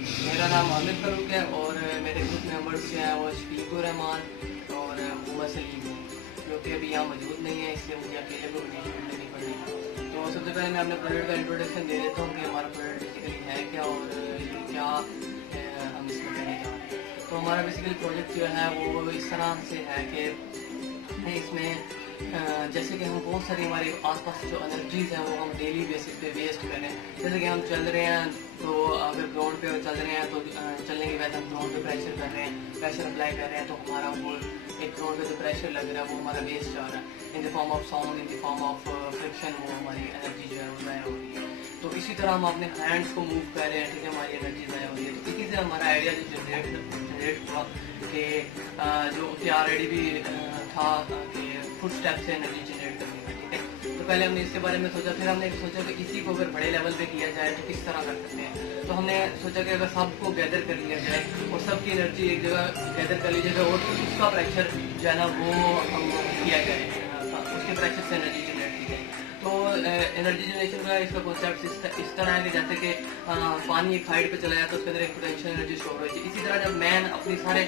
मेरा नाम आमिर फारूक है और मेरे ग्रुप मेंबर्स जो हैं वो शफीकुर रहमान और मोहम्मद सलीम हैं, जो कि अभी यहाँ मौजूद नहीं है, इसलिए मुझे अकेले को वीडियो देनी पड़ेगी। तो सबसे पहले मैं अपने प्रोजेक्ट का इंट्रोडक्शन दे देता हूँ कि हमारा प्रोजेक्ट बेसिकली है क्या और ये क्या हम इसमें करने जा रहे हैं। तो हमारा बेसिकली प्रोजेक्ट जो है वो इस तरह से है कि इसमें जैसे कि हम बहुत सारी हमारे आसपास जो एनर्जीज हैं वो हम डेली बेसिस पे वेस्ट कर रहे हैं। जैसे कि हम चल रहे हैं तो अगर ग्राउंड पे चल रहे हैं तो चलने के बाद हम ग्राउंड पे प्रेशर कर रहे हैं, प्रेशर अप्लाई कर रहे हैं, तो हमारा वो एक ग्राउंड पे जो प्रेशर लग रहा है वो हमारा वेस्ट जा रहा है in the form of sound, in the form of friction, वो हमारी एनर्जी जो है वो ज़ाया हो रही है। तो इसी तरह हम अपने हैंड्स को मूव कर रहे हैं, ठीक है, हमारी एनर्जी ज़ाया हो रही है। तो इसी से हमारा आइडिया जो जनरेट हुआ कि जो कि ऑलरेडी भी था कि फुट स्टेप से एनर्जी जनरेट करने का, ठीक है। तो पहले हमने इसके बारे में सोचा, फिर हमने सोचा कि इसी को अगर बड़े लेवल पे किया जाए तो किस तरह कर सकते हैं। तो हमने सोचा कि अगर सबको गैदर कर लिया जाए और सबकी एनर्जी एक जगह गैदर कर ली जाए और उसका प्रेशर जो है ना वो हम किया जाए, उसके प्रेशर से एनर्जी जनरेट की जाए। तो एनर्जी जनरेशन का इसका कॉन्सेप्ट इस तरह है कि जैसे कि पानी एक हाइट पे चला जाए तो उसके अंदर एक पोटेंशियल एनर्जी स्टोर होती है। इसी तरह जब मैन अपनी सारे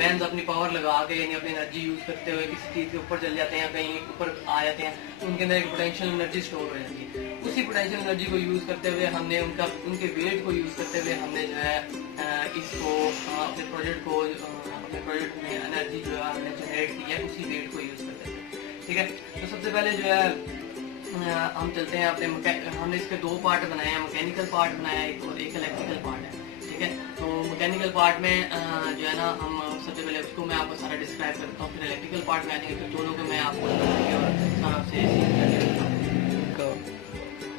मैन अपनी पावर लगा के यानी अपनी एनर्जी यूज करते हुए किसी चीज़ के ऊपर चल जाते हैं, कहीं ऊपर आ जाते हैं, तो उनके अंदर एक पोटेंशियल एनर्जी स्टोर हो जाती है। उसी पोटेंशियल एनर्जी को यूज करते हुए हमने उनके वेट को यूज करते हुए हमने जो है इसको अपने प्रोजेक्ट में एनर्जी जो है हमने जनरेट की है उसी वेट को यूज करते हुए, ठीक है। तो सबसे पहले जो है हम चलते हैं अपने हमने इसके दो पार्ट बनाए हैं, मैकेनिकल पार्ट बनाया है और एक इलेक्ट्रिकल पार्ट है, ठीक है। तो मैकेनिकल पार्ट में जो है ना हम सबसे पहले उसको मैं आपको सारा डिस्क्राइब करता हूँ, फिर इलेक्ट्रिकल पार्ट में आएंगे तो दोनों को मैं आपको सारा से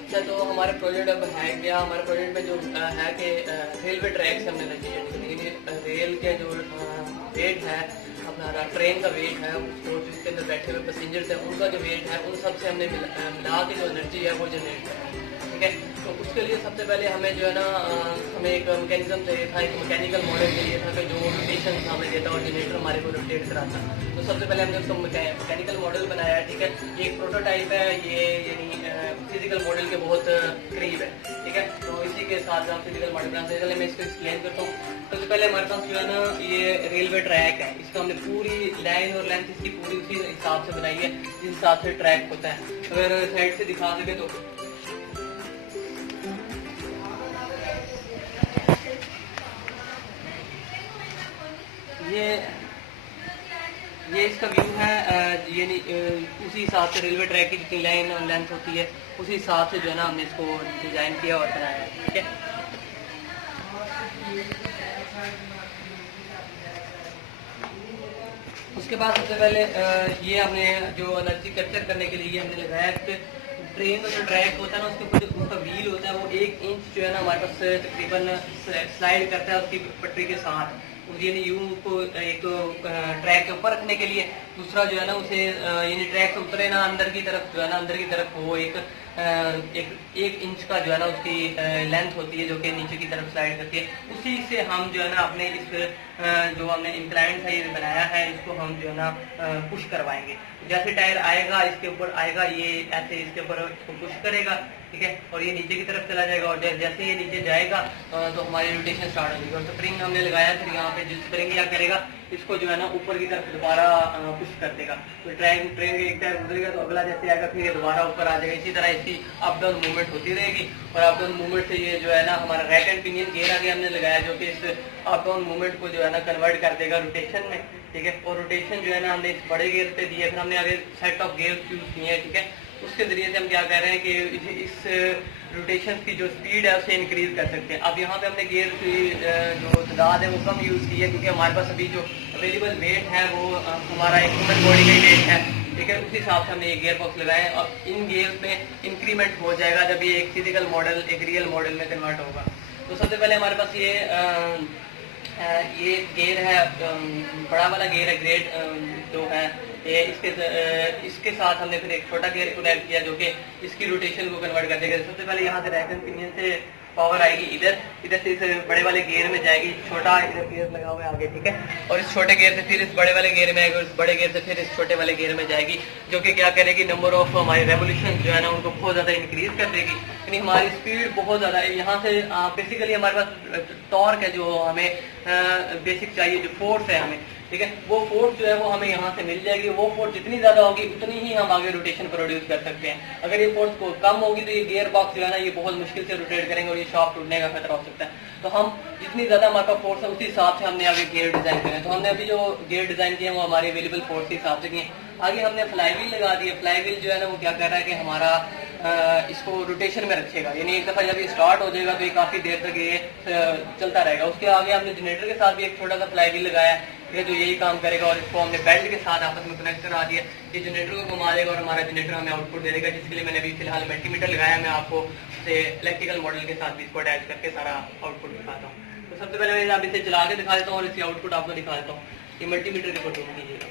अच्छा। तो हमारा प्रोजेक्ट अब है क्या, हमारे प्रोजेक्ट में जो है कि रेलवे ट्रैक से हमने एनर्जी, रेल के जो वेट है अपना ट्रेन का वेट है, उसको जिसके अंदर बैठे हुए पैसेंजर्स हैं उनका जो वेट है उन सब से हमने मिला के जो एनर्जी है वो जनरेट करना है, ठीक है। तो उसके लिए सबसे पहले हमें जो है ना हमें एक मैकेनिज्म चाहिए था, एक मैकेनिकल मॉडल चाहिए था कि जो रोटेशन हमें देता और जनरेटर हमारे को रोटेट कराता। तो सबसे पहले हमने उसको मैकेनिकल मॉडल बनाया, ठीक है। ये एक प्रोटोटाइप है, ये यानी फिजिकल मॉडल के बहुत करीब है, ठीक है। तो इसी के साथ हम फिजिकल मॉडल बनाते हैं। चलिए मैं इसको एक्सप्लेन करता हूँ। सबसे पहले हमारे पास जो है ना ये रेलवे ट्रैक है, इसका हमने पूरी लाइन और लेंथ इसकी पूरी उसी हिसाब से बनाई है जिस हिसाब से ट्रैक होता है। अगर साइड से दिखा सके तो ये इसका व्यू है, ये उसी हिसाब से रेलवे ट्रैक की जितनी लाइन और लेंथ होती है उसी हिसाब से जो है ना हमने इसको डिजाइन किया और बनाया है, ठीक है। उसके बाद सबसे पहले ये हमने जो एनर्जी कैप्चर करने के लिए हमने लगाया ट्रेन का जो ट्रैक होता है ना उसके ऊपर जो उसका व्हील होता है वो 1 इंच जो है ना हमारे पास तकरीबन स्लाइड करता है उसकी पटरी के साथ, यानी यूं को एक तो ट्रैक के ऊपर रखने के लिए, दूसरा जो है ना उसे यानी ट्रैक से उतरे ना अंदर की तरफ जो है ना अंदर की तरफ वो एक इंच का जो है ना उसकी लेंथ होती है जो कि नीचे की तरफ स्लाइड करती है। उसी से हम जो है ना अपने इस जो हमने इंक्लाइंड था ये बनाया है इसको हम जो है ना पुश करवाएंगे। जैसे टायर आएगा इसके ऊपर आएगा, ये ऐसे इसके ऊपर इसको पुश करेगा, ठीक है, और ये नीचे की तरफ चला जाएगा और जैसे ये नीचे जाएगा तो हमारी रोटेशन स्टार्ट हो जाएगी। और स्प्रिंग हमने लगाया, फिर यहाँ पे जो स्प्रिंग क्या करेगा इसको जो है ना ऊपर की तरफ दोबारा पुश कर देगा। तो ट्रेन के एक टायर गुजरेगा तो अगला जैसे आएगा फिर ये दोबारा ऊपर आ जाएगा। इसी तरह इसकी अप डाउन मूवमेंट होती रहेगी और अप डाउन मूवमेंट से ये जो है ना हमारा राइट एंड पिनियन गियर आगे हमने लगाया जो कि इस अप डाउन मूवमेंट को जो है ना कन्वर्ट कर देगा रोटेशन में, ठीक है। और रोटेशन जो है ना हमने इस बड़े गियर पे दिए, फिर हमने आगे सेट ऑफ गियर यूज किए हैं, ठीक है। उसके जरिए से हम क्या कह रहे हैं कि इस रोटेशन की जो स्पीड है उसे इंक्रीज कर सकते हैं। अब यहाँ पे हमने गियर की जो तादाद है वो कम यूज की है क्योंकि हमारे पास अभी जो अवेलेबल वेट है वो हमारा एक ह्यूमन बॉडी का ही वेट है, ठीक है। उसी हिसाब से हमने एक गियर बॉक्स लगाए और इन गियर में इंक्रीमेंट हो जाएगा जब ये एक फिजिकल मॉडल एक रियल मॉडल में कन्वर्ट होगा। तो सबसे पहले हमारे पास ये गियर है, बड़ा वाला गियर है, ग्रेड जो है ये इसके साथ हमने फिर एक छोटा गियर कनेक्ट किया जो कि इसकी रोटेशन को कन्वर्ट कर देगा। सबसे पहले यहाँ से राइट हैंड पिनियन से पावर आएगी इधर से इस बड़े वाले गियर में जाएगी, छोटा इधर गियर लगा हुआ है आगे, ठीक है। और इस छोटे गियर से फिर इस बड़े वाले गियर में आएगी, इस बड़े गियर से फिर इस छोटे वाले गियर में जाएगी जो कि क्या करेगी नंबर ऑफ हमारी रेवोल्यूशन जो है ना उनको बहुत ज्यादा इंक्रीज कर देगी। यानी हमारी स्पीड बहुत ज़्यादा है। यहाँ से बेसिकली हमारे पास टॉर्क है जो हमें बेसिक चाहिए, जो फोर्स है हमें, ठीक है, वो फोर्स जो है वो हमें यहाँ से मिल जाएगी। वो फोर्स जितनी ज़्यादा होगी उतनी ही हम आगे रोटेशन प्रोड्यूस कर सकते हैं। अगर ये फोर्स को कम होगी तो ये गियर बॉक्स जो है ना ये बहुत मुश्किल से रोटेट करेंगे और ये शाफ्ट टूटने का खतरा हो सकता है। तो हम जितनी ज़्यादा हमारे पास फोर्स है उसी हिसाब से हमने आगे गियर डिज़ाइन करें। तो हमने अभी जो गियर डिज़ाइन किए वो हमारे अवेलेबल फोर्स के हिसाब से किए। आगे हमने फ्लाई व्हील लगा दी है। फ्लाई व्हील जो है ना वो क्या कर रहा है कि हमारा इसको रोटेशन में रखेगा, यानी एक दफ़ा जब ये स्टार्ट हो जाएगा तो ये काफ़ी देर तक ये चलता रहेगा। उसके आगे हमने जनरेटर के साथ भी एक छोटा सा फ्लाई व्हील लगाया है, ये जो यही काम करेगा, और इसको हमने बेल्ट के साथ आपस में कनेक्ट करा दिया। ये जनरेटर को घुमा देगा और हमारा जनरेटर हमें आउटपुट दे देगा, जिसके लिए मैंने अभी फिलहाल मल्टीमीटर लगाया है। मैं आपको इलेक्ट्रिकल मॉडल के साथ भी इसको अटैच करके सारा आउटपुट दिखाता हूँ। तो सबसे पहले मैं आप इसे चला के दिखा देता हूँ और इसकी आउटपुट आपको दिखा देता हूँ। ये मल्टीमीटर की फोटो कीजिएगा।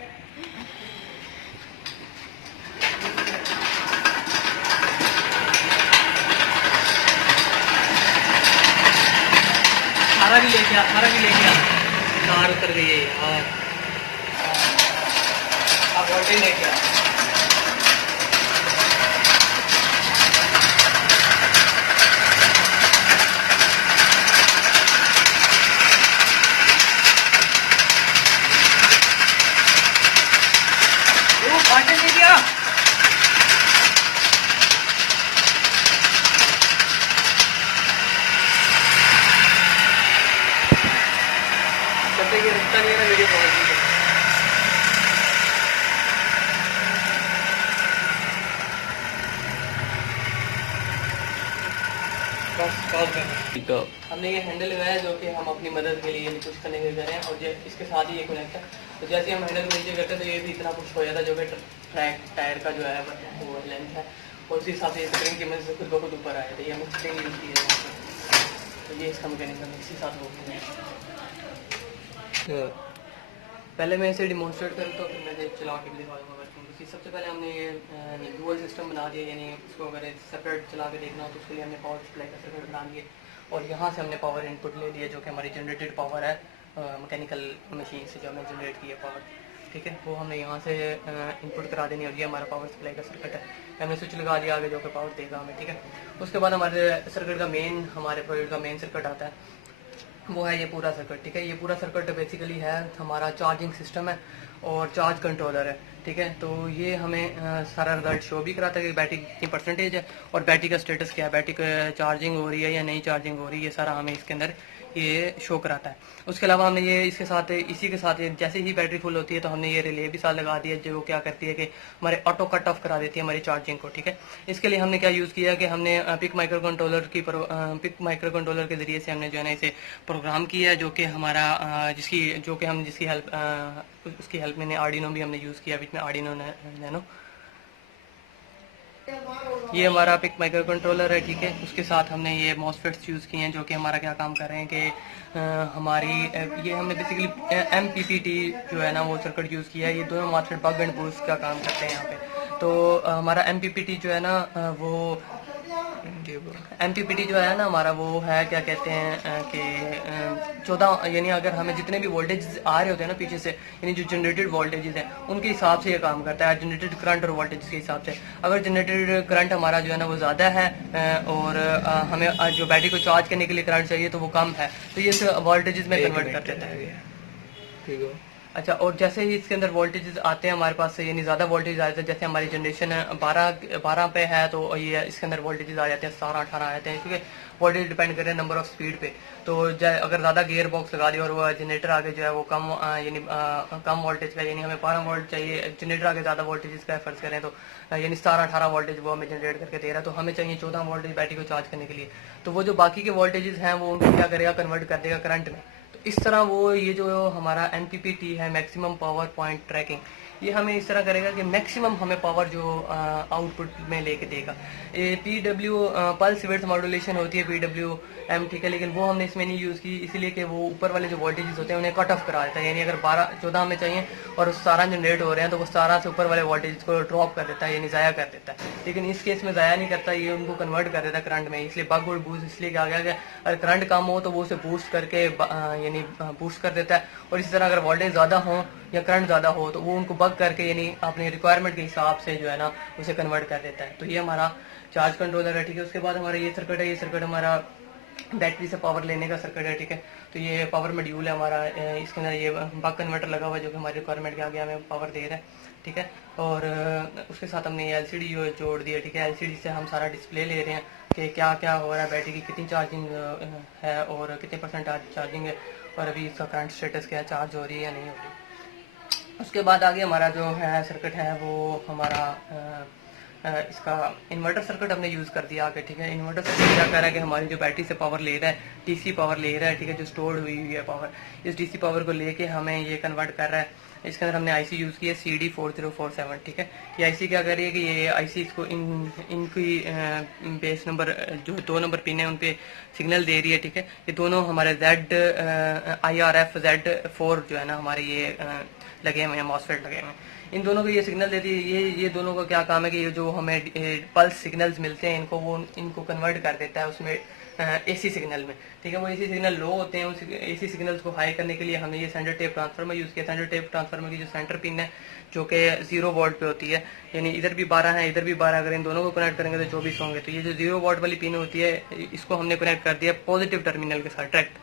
सारा भी लेके आ, कार उतर गई है यार। आप वोल्टेज लेके आ। वो पार्टी ले गया। सबसे ये रुकता नहीं है ना वीडियो पहुंच गई। तो हमने ये हैंडल लगाया है जो कि हम अपनी मदद के लिए कुछ करने के लिए करें, और इसके साथ ही ये कनेक्ट है। तो जैसे हम हैंडल को नीचे करते हैं तो ये भी इतना कुछ हो जाता है, जो कि ट्रैक टायर का जो है वो लेंथ है, और उसी हिसाब से स्प्रिंग की मदद से खुद ब खुद ऊपर आया। तो ये हमने स्प्रिंग यूज़ की है, तो ये इसका मैकेनिज्म है, इसी साथ वो पहले मैं इसे डिमॉन्स्ट्रेट करता हूँ, फिर मैं चला के भी दिखा दूँगा वर्किंग। सबसे पहले हमने ये डुअल सिस्टम बना दिया, यानी उसको अगर सेपरेट चला के देखना हो तो उसके लिए हमने पावर सप्लाई का सर्किट बना दिए, और यहाँ से हमने पावर इनपुट ले लिया जो कि हमारी जनरेटेड पावर है मैकेनिकल मशीन से जो हमने जनरेट की है पावर, ठीक है, वो हमने यहाँ से इनपुट करा देनी, और ये हमारा पावर सप्लाई का सर्किट है। हमने स्विच लगा दिया आगे जो कि पावर देगा हमें, ठीक है। उसके बाद हमारे सर्किट का हमारे प्रोडक्ट का मेन सर्किट आता है, वो है ये पूरा सर्किट, ठीक है। ये पूरा सर्किट बेसिकली है हमारा चार्जिंग सिस्टम है और चार्ज कंट्रोलर है, ठीक है। तो ये हमें सारा रिजल्ट शो भी कराता है कि बैटरी कितनी परसेंटेज है और बैटरी का स्टेटस क्या है, बैटरी का चार्जिंग हो रही है या नहीं चार्जिंग हो रही है, ये सारा हमें इसके अंदर ये शो कराता है। उसके अलावा हमने ये इसी के साथ जैसे ही बैटरी फुल होती है तो हमने ये रिले भी साथ लगा दिया, जो क्या करती है कि हमारे ऑटो कट ऑफ करा देती है हमारी चार्जिंग को, ठीक है। इसके लिए हमने क्या यूज़ किया कि हमने पिक माइक्रो कंट्रोलर के ज़रिए से हमने जो है ना इसे प्रोग्राम किया है, जो कि हमारा जिसकी हेल्प में आर्डिनो भी हमने यूज़ किया, बीच में आर्डिनो नैनो। ये हमारा पिक माइक्रो कंट्रोलर है, ठीक है। उसके साथ हमने ये मॉसफेट्स यूज़ किए हैं जो कि हमारा क्या काम कर रहे हैं कि ये हमने बेसिकली MPPT जो है ना वो सर्किट यूज़ किया है। ये दोनों मॉसफेट बग एंड बूस्ट का काम करते हैं यहाँ पे। तो हमारा MPPT जो है ना वो MPPT जो है ना हमारा वो है क्या कहते हैं कि 14, यानी अगर हमें जितने भी वोल्टेज आ रहे होते हैं ना पीछे से, यानी जो जनरेटेड वोल्टेजेस हैं उनके हिसाब से ये काम करता है, जनरेटेड करंट और वोल्टेज के हिसाब से। अगर जनरेटेड करंट हमारा जो है ना वो ज़्यादा है और हमें जो बैटरी को चार्ज करने के लिए करंट चाहिए तो वो कम है, तो ये वोल्टेजेस में कन्वर्ट कर देता है, ठीक है। अच्छा, और जैसे ही इसके अंदर वोल्टेजेस आते हैं हमारे पास से, यानी ज़्यादा वोल्टेज आ जाते हैं, जैसे हमारी जनरेशन 12 पे है तो ये इसके अंदर वोल्टेजेस आ जाते हैं 17-18 आ जाते हैं, क्योंकि वोल्टेज डिपेंड कर रहे हैं नंबर ऑफ स्पीड पे। तो अगर ज़्यादा गियर बॉक्स लगा दिया और वो जनरेटर आगे जो है वो कम वोल्टेज का, यानी हमें 12 वोल्ट चाहिए, जनरेटर आगे ज़्यादा वोल्टेज का फर्ज करें तो यानी 17-18 वोल्टेज वो हमें जनरेट करके दे रहा है, तो हमें चाहिए 14 वोल्टेज बैटरी को चार्ज करने के लिए। तो वो जो बाकी के वोल्टेजेस हैं वो उनको क्या करेगा, कन्वर्ट कर देगा करंट में। तो इस तरह वो ये जो हमारा MPPT है, मैक्सिमम पावर पॉइंट ट्रैकिंग, ये हमें इस तरह करेगा कि मैक्सिमम हमें पावर जो आउटपुट में लेके देगा। ये PW पल्स विड्थ मॉड्यूलेशन होती है PWM, ठीक है, लेकिन वो हमने इसमें नहीं यूज़ की, इसलिए कि वो ऊपर वाले जो वोल्टेजेस होते हैं उन्हें कट ऑफ करा देता है, यानी अगर 12-14 हमें चाहिए और 17 जनरेट हो रहे हैं तो वो 17 से ऊपर वाले वोल्टेज को ड्रॉप कर देता है, यानी ज़ाया कर देता है। लेकिन इस केस में ज़ाया नहीं करता, ये उनको कन्वर्ट कर देता है करंट में, इसलिए बग और बूस्ट इसलिए आ गया कि अगर करंट कम हो तो वो उसे बूस्ट करके यानी बूस्ट कर देता है, और इसी तरह अगर वोल्टेज ज़्यादा हो या करंट ज़्यादा हो तो वो उनको बग करके यानी अपने रिक्वायरमेंट के हिसाब से जो है ना उसे कन्वर्ट कर देता है। तो ये हमारा चार्ज कंट्रोलर है, ठीक है। उसके बाद हमारा ये सर्किट है, ये सर्किट हमारा बैटरी से पावर लेने का सर्किट है, ठीक है। तो ये पावर मॉड्यूल है हमारा, इसके अंदर ये बक कन्वर्टर लगा हुआ है जो कि हमारी रिक्वायरमेंट के आगे हमें पावर दे रहा है, ठीक है। और उसके साथ हमने ये एलसीडी जोड़ दी है, ठीक है। एलसीडी से हम सारा डिस्प्ले ले रहे हैं कि क्या क्या हो रहा है, बैटरी की कितनी चार्जिंग है और कितने परसेंट चार्जिंग है, और अभी इसका करंट स्टेटस क्या है, चार्ज हो रही है या नहीं हो रही। उसके बाद आगे हमारा जो है सर्किट है वो हमारा इसका इन्वर्टर सर्किट हमने यूज़ कर दिया आगे, ठीक है। इन्वर्टर सर्किट क्या कर रहा है कि हमारी जो बैटरी से पावर ले रहा है, डीसी पावर ले रहा है, ठीक है, जो स्टोर्ड हुई है पावर, इस डीसी पावर को लेके हमें ये कन्वर्ट कर रहा है। इसके अंदर हमने आईसी यूज़ की है CD4047, ठीक है। ये आईसी क्या कर रही है कि ये आईसी इसको इनकी बेस नंबर जो 2 नंबर पिन है उन पे सिग्नल दे रही है, ठीक है। ये दोनों हमारे IRF Z4 जो है ना हमारे ये लगे हुए हैं, मॉसफेट लगे हुए हैं, इन दोनों को ये सिग्नल देती है। ये दोनों का क्या काम है कि ये जो हमें पल्स सिग्नल्स मिलते हैं इनको कन्वर्ट कर देता है उसमें एसी सिग्नल में, ठीक है। वो एसी सिग्नल लो होते हैं, उस एसी सिग्नल्स को हाई करने के लिए हमने ये सेंटर टेप ट्रांसफार्मर यूज़ किया। सेंटर टेप ट्रांसफार्मर की जो सेंटर पिन है जो कि 0 वोल्ट पे होती है, यानी इधर भी 12 है इधर भी 12, अगर इन दोनों को कनेक्ट करेंगे तो 24 होंगे। तो ये जो 0 वोल्ट वाली पिन होती है इसको हमने कनेक्ट कर दिया पॉजिटिव टर्मिनल के साथ डायरेक्ट,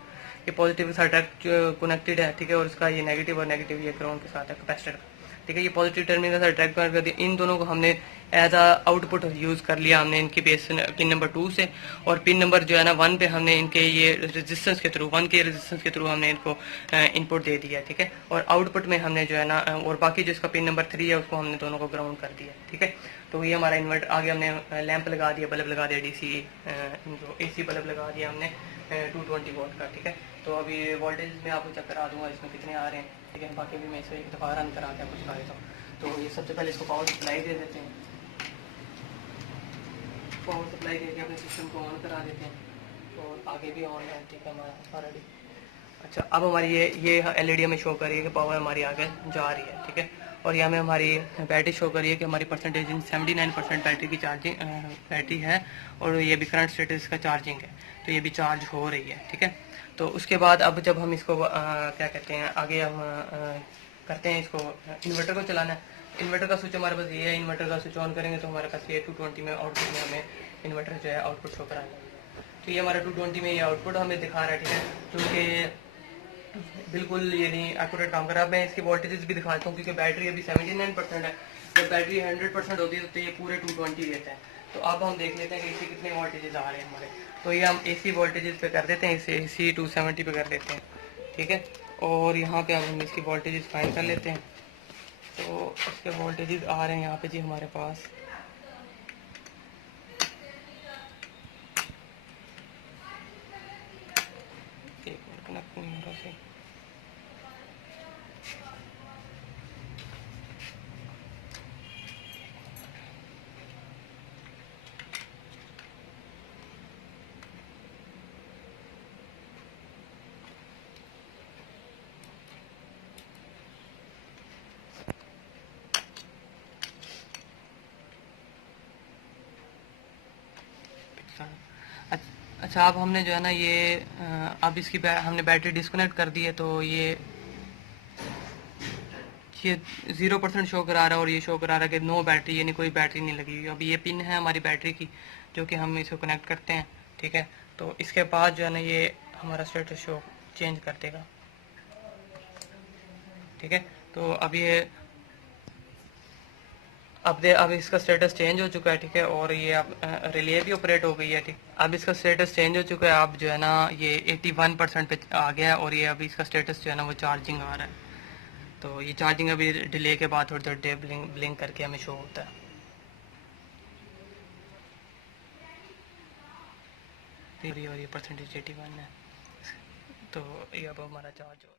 ये पॉजिटिव के साथ डायरेक्ट कनेक्टेड है, ठीक है। और इसका ये नेगेटिव और नेगेटिव ये ग्राउंड के साथ है कैपेसिटर का, ठीक है। ये पॉजिटिव टर्मिनल से डायरेक्ट कनेक्ट कर दिया। इन दोनों को हमने एज अ आउटपुट यूज़ कर लिया हमने इनकी बेस पिन नंबर 2 से, और पिन नंबर जो है ना 1 पे हमने इनके ये रेजिस्टेंस के थ्रू 1 के रेजिस्टेंस के थ्रू हमने इनको इनपुट दे दिया, ठीक है। और आउटपुट में हमने जो है ना और बाकी जो इसका पिन नंबर 3 है उसको हमने दोनों को ग्राउंड कर दिया, ठीक है। तो ये हमारा इन्वर्टर आगे हमने लैंप लगा दिया, बल्ब लगा दिया, डीसी जो एसी बल्ब लगा दिया हमने 220 वोल्ट का, ठीक है। तो अभी वोल्टेज में आपको चेक करा दूंगा इसमें कितने आ रहे हैं, ठीक है। बाकी भी मैं इसे एक दफ़ा रन करा के कुछ दिखा देता हूँ। तो ये सबसे पहले इसको पावर सप्लाई दे देते हैं, पावर सप्लाई देके अपने सिस्टम को ऑन करा देते हैं, और आगे भी ऑन है, ठीक है हमारा ऑलरेडी। अच्छा, अब हमारी ये एलईडी हमें शो कर रही है कि पावर हमारी आगे जा रही है, ठीक है। और ये हमें हमारी बैटरी शो कर रही है कि हमारी परसेंटेज 79% बैटरी की चार्जिंग बैटरी है, और ये भी करंट स्टेटस का चार्जिंग है, तो ये भी चार्ज हो रही है, ठीक है। तो उसके बाद अब जब हम इसको क्या कहते हैं आगे हम करते हैं इसको इन्वर्टर को चलाना है। इन्वर्टर का स्विच हमारे पास ये है, इन्वर्टर का स्विच ऑन करेंगे तो हमारे पास ये 220 में आउटपुट में हमें इन्वर्टर जो है आउटपुट शो कराएगा। तो ये हमारा 220 में ये आउटपुट हमें दिखा रहा है, ठीक है, क्योंकि बिल्कुल ये नहीं एक्यूरेट काम कर रहा है। अब मैं इसकी वोल्टेजेस भी दिखाता हूँ, क्योंकि बैटरी अभी 79% है, जब बैटरी 100% होती है तो ये पूरे 220 देता है। तो अब हम देख लेते हैं कि इसी कितने वोल्टेजेस आ रहे हैं हमारे। तो ये हम AC वोल्टेजेस पे कर देते हैं, इसे AC 270 पे कर देते हैं, ठीक है। और यहाँ पे हम इसकी वोल्टेजेस फाइंड कर लेते हैं। तो इसके वोल्टेजेस आ रहे हैं यहाँ पे जी हमारे पास, एक मिनट कनेक्ट नहीं हो रहा सही। अच्छा, अब हमने जो है ना ये अब इसकी हमने बैटरी डिस्कनेक्ट कर दी है, तो ये 0% शो करा रहा है, और ये शो करा रहा है कि नो बैटरी, यानी कोई बैटरी नहीं लगी हुई। अब ये पिन है हमारी बैटरी की जो कि हम इसको कनेक्ट करते हैं, ठीक है। तो इसके बाद जो है ना ये हमारा स्टेटस शो चेंज कर देगा, ठीक है। तो अब इसका स्टेटस चेंज हो चुका है, ठीक है। और ये अब रिले भी ऑपरेट हो गई है, ठीक। अब इसका स्टेटस चेंज हो चुका है, अब जो है ना ये 81% पे आ गया है, और ये अभी इसका स्टेटस जो है ना वो चार्जिंग आ रहा है। तो ये चार्जिंग अभी डिले के बाद थोड़ी थोड़ी देर ब्लिंक करके हमें शो होता है। और ये परसेंटेज 81 है, तो ये अब हमारा चार्ज हो